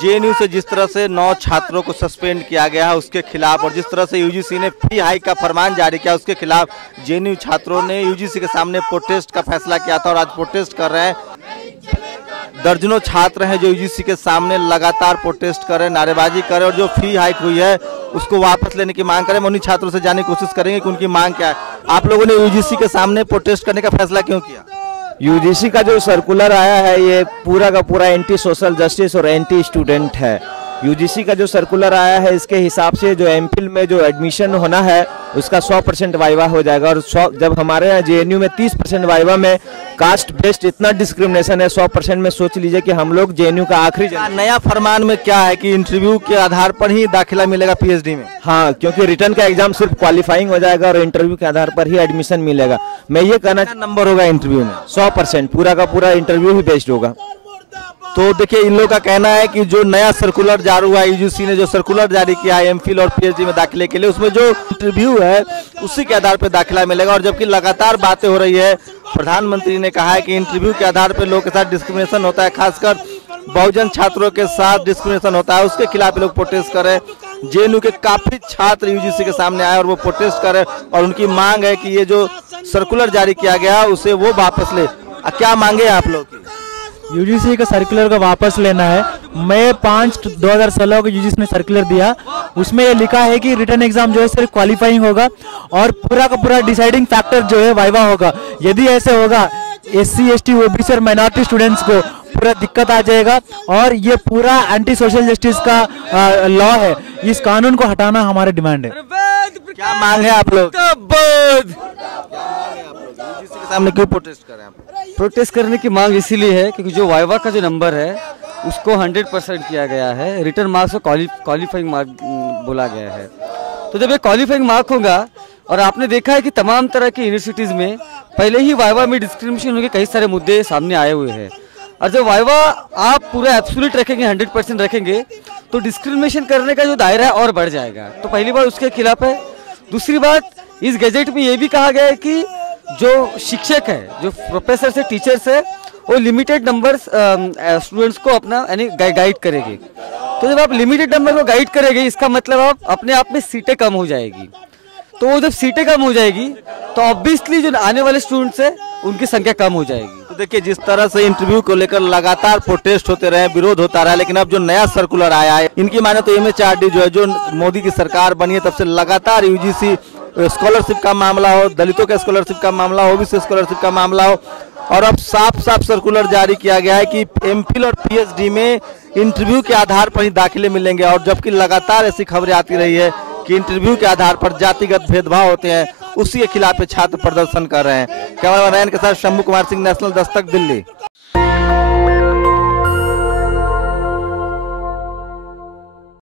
JNU से जिस तरह से 9 छात्रों को सस्पेंड किया गया है उसके खिलाफ और जिस तरह से यूजीसी ने फी हाइक का फरमान जारी किया उसके खिलाफ जेएनयू छात्रों ने यूजीसी के सामने प्रोटेस्ट का फैसला किया था और आज प्रोटेस्ट कर रहे हैं। दर्जनों छात्र हैं जो यूजीसी के सामने लगातार प्रोटेस्ट कर रहे हैं, नारेबाजी कर रहे हैं और जो फी हाइक हुई है उसको वापस लेने की मांग करें। उन्हीं छात्रों से जानने की कोशिश करेंगे कि उनकी मांग क्या है। आप लोगों ने यूजीसी के सामने प्रोटेस्ट करने का फैसला क्यों किया? यूजीसी का जो सर्कुलर आया है ये पूरा का पूरा एंटी सोशल जस्टिस और एंटी स्टूडेंट है। यूजीसी का जो सर्कुलर आया है इसके हिसाब से जो एमफिल में जो एडमिशन होना है उसका 100% वाइवा हो जाएगा और जब हमारे यहाँ जेएनयू में 30% वाइवा में कास्ट बेस्ड इतना डिस्क्रिमिनेशन है 100% में सोच लीजिए कि हम लोग जेएनयू का आखिरी नया फरमान में क्या है कि इंटरव्यू के आधार पर ही दाखिला मिलेगा पीएचडी में? हाँ, क्योंकि रिटर्न का एग्जाम सिर्फ क्वालिफाइंग हो जाएगा और इंटरव्यू के आधार पर ही एडमिशन मिलेगा। मैं ये कहना नंबर होगा इंटरव्यू में 100% पूरा का पूरा इंटरव्यू ही बेस्ड होगा। तो देखिए इन लोगों का कहना है कि जो नया सर्कुलर जारी हुआ है, यूजीसी ने जो सर्कुलर जारी किया है एमफिल और पीएचडी में दाखिले के लिए, उसमें जो इंटरव्यू है उसी के आधार पर दाखिला मिलेगा। और जबकि लगातार बातें हो रही है, प्रधानमंत्री ने कहा है कि इंटरव्यू के आधार पर लोगों के साथ डिस्क्रिमिनेशन होता है, खासकर बहुजन छात्रों के साथ डिस्क्रिमिनेशन होता है, उसके खिलाफ लोग प्रोटेस्ट कर रहे हैं। जेएनयू के काफी छात्र यूजीसी के सामने आए और वो प्रोटेस्ट कर रहे हैं और उनकी मांग है कि ये जो सर्कुलर जारी किया गया उसे वो वापस ले। क्या मांगे आप लोग की? यूजीसी का सर्कुलर को वापस लेना है। मई 5, 2016 को यूजीसी ने सर्कुलर दिया, उसमें ये लिखा है कि रिटर्न एग्जाम जो है सिर्फ क्वालिफाइंग होगा और पूरा का पूरा डिसाइडिंग फैक्टर जो है वाइवा होगा। यदि ऐसे होगा एससी, एसटी, ओबीसी और माइनॉरिटी स्टूडेंट्स को पूरा दिक्कत आ जाएगा और ये पूरा एंटी सोशल जस्टिस का लॉ है। इस कानून को हटाना हमारा डिमांड है। क्या मांग है आप लोग? यूजीसी के सामने क्यों प्रोटेस्ट कर रहे हैं आप? प्रोटेस्ट करने की मांग इसीलिए है क्योंकि जो वाइवा का जो नंबर है उसको 100% किया गया है, रिटर्न मार्क्स को क्वालिफाइंग मार्क बोला गया है। तो जब ये क्वालिफाइंग मार्क होगा और आपने देखा है कि तमाम तरह की यूनिवर्सिटीज़ में पहले ही वाइवा में डिस्क्रिमिनेशन होकर कई सारे मुद्दे सामने आए हुए हैं और जब वाइवा आप पूरा एब्सोल्यूट रखेंगे, 100% रखेंगे तो डिस्क्रिमिनेशन करने का जो दायरा है और बढ़ जाएगा। तो पहली बात उसके खिलाफ है। दूसरी बात, इस गैजेट में ये भी कहा गया है कि जो शिक्षक है, जो प्रोफेसर से टीचर्स है, वो लिमिटेड नंबर स्टूडेंट्स को अपना यानी गाइड करेंगे। तो जब आप लिमिटेड नंबर को गाइड करेंगे इसका मतलब आप अपने आप में सीटें कम हो जाएगी। तो वो जब सीटें कम हो जाएगी तो ऑब्वियसली जो आने वाले स्टूडेंट्स है उनकी संख्या कम हो जाएगी। तो देखिए जिस तरह से इंटरव्यू को लेकर लगातार प्रोटेस्ट होते रहे, विरोध होता रहा, लेकिन अब जो नया सर्कुलर आया है इनकी माने तो एमएचआरडी जो है, जो मोदी की सरकार बनी है तब से लगातार यूजीसी स्कॉलरशिप का मामला हो, दलितों के स्कॉलरशिप का मामला हो, ओबीसी स्कॉलरशिप का मामला हो, और अब साफ साफ सर्कुलर जारी किया गया है कि एमफिल और पीएचडी में इंटरव्यू के आधार पर ही दाखिले मिलेंगे। और जबकि लगातार ऐसी खबरें आती रही है कि इंटरव्यू के आधार पर जातिगत भेदभाव होते हैं, उसी के खिलाफ छात्र प्रदर्शन कर रहे हैं। कैमरामैन के साथ शंभू कुमार सिंह, नेशनल दस्तक, दिल्ली।